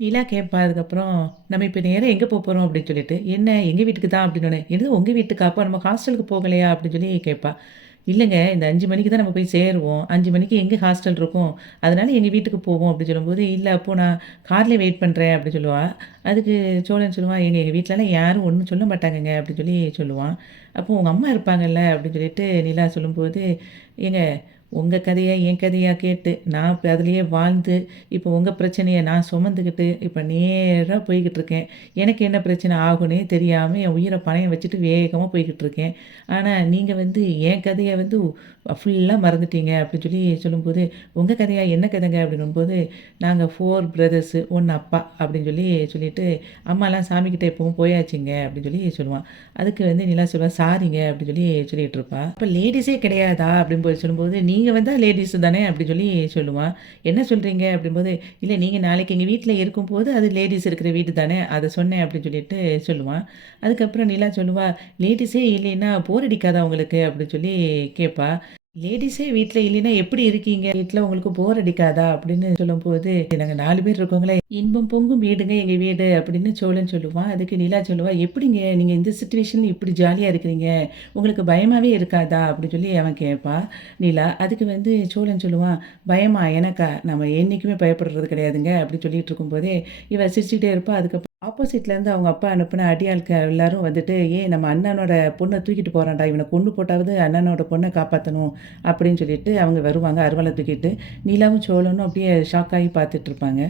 நிலா கேட்பா அதுக்கப்புறம், "நம்ம இப்ப நேரா எங்க போறோம்?" அப்படின்னு சொல்லிட்டு. "என்ன எங்க வீட்டுக்கு தான்" அப்படின்னோனே, "என்னது உங்க வீட்டுக்கா? அப்ப நம்ம ஹாஸ்டலுக்கு போகலையா?" அப்படின்னு சொல்லி கேட்பா. "இல்லங்க இந்த 5 மணிக்கு தான் நம்ம போய் சேருவோம். 5 மணிக்கு எங்க ஹாஸ்டல் இருக்கும். அதனால எங்க வீட்டுக்கு போவோம்." அப்படின்னு சொல்லும்போது, "இல்ல அப்போ நான் கார்லயே வெயிட் பண்றேன்." அப்படின்னு சொல்லுவா. அதுக்கு சோழன் சொல்லுவான், "ஏங்க எங்க வீட்லலாம் யாரும் ஒண்ணும் சொல்ல மாட்டாங்கங்க." அப்படின்னு சொல்லி சொல்லுவான். அப்போ "உங்க அம்மா இருப்பாங்கல்ல." அப்படின்னு சொல்லிட்டு நிலா சொல்லும்போது, "ஏங்க உங்க கதைய என் கதையா கேட்டு, நான் இப்ப அதிலேயே வாழ்ந்து இப்போ உங்க பிரச்சனைய நான் சுமந்துக்கிட்டு, இப்ப நேரா போய்க்கிட்டு இருக்கேன். எனக்கு என்ன பிரச்சனை ஆகும்னே தெரியாம என் உயிர பணயம் வச்சுட்டு வேகமா போய்க்கிட்டு இருக்கேன். ஆனா, நீங்க வந்து என் கதைய வந்து ஃபுல்லா மறந்துட்டீங்க அப்படின்னு சொல்லி சொல்லும்போது, "உங்க கதையா? என்ன கதைங்க?" அப்படின்னும்போது, "நாங்க 4 பிரதர்ஸு, 1 அப்பா" அப்படின்னு சொல்லி சொல்லிட்டு, "அம்மாலாம் சாமிகிட்ட எப்பவும் போயாச்சுங்க" அப்படின்னு சொல்லி சொல்லுவான். அதுக்கு வந்து நிலா சொல்லுவா, "சாரிங்க" அப்படின்னு சொல்லி சொல்லிட்டு இருப்பா. அப்ப லேடீஸே கிடையாதா? அப்படின்னு போய் சொல்லும்போது, "நீங்க வந்தா லேடீஸ் தானே" அப்படின்னு சொல்லி சொல்லுவான். "என்ன சொல்றீங்க?" அப்படிங்கும்போது, "இல்ல நீங்க நாளைக்கு எங்க வீட்ல இருக்கும்போது, அது லேடீஸ் இருக்கிற வீடு தானே, அத சொன்னேன்" அப்படின்னு சொல்லிட்டு சொல்லுவான். அதுக்கப்புறம் நிலா சொல்லுவா, "லேடீஸே இல்லைன்னா போர் அடிக்காதா உங்களுக்கு?" அப்படின்னு சொல்லி கேட்பா. "லேடீஸே வீட்ல இல்லைன்னா எப்படி இருக்கீங்க? வீட்ல உங்களுக்கு போர் அடிக்காதா?" அப்படின்னு சொல்லும்போது, "நாங்க 4 பேர் இருக்கோங்களே, இன்பம் பொங்கும் வீடுங்க எங்க வீடு" அப்படின்னு சோழன் சொல்லுவான். அதுக்கு நிலா சொல்லுவா, "எப்படிங்க நீங்க இந்த சிச்சுவேஷன்ல இப்படி ஜாலியா இருக்கிறீங்க? உங்களுக்கு பயமாவே இருக்காதா?" அப்படின்னு சொல்லி அவன் கேட்பா, நிலா. அதுக்கு வந்து சோழன் சொல்லுவான், "பயமா எனக்கா? நம்ம என்னைக்குமே பயப்படுறது கிடையாதுங்க" அப்படி சொல்லிட்டு இருக்கும்போதே, இவ சிரிச்சுக்கிட்டே இருப்பா. அதுக்கப்புறம் ஆப்போசிட்லேருந்து அவங்க அப்பா அனுப்புன அடியாட்க எல்லாரும் வந்துட்டு, "ஏய் நம்ம அண்ணனோட பொண்ண தூக்கிட்டு போறான்டா. இவன கொன்னு போட்டாவது அண்ணனோட பொண்ண காப்பாத்தணும்." அப்படின்னு சொல்லிட்டு அவங்க வருவாங்க அருவாள தூக்கிட்டு. நிலாவும், சோழனும் அப்படியே ஷாக் ஆகி பார்த்துட்டு இருப்பாங்க.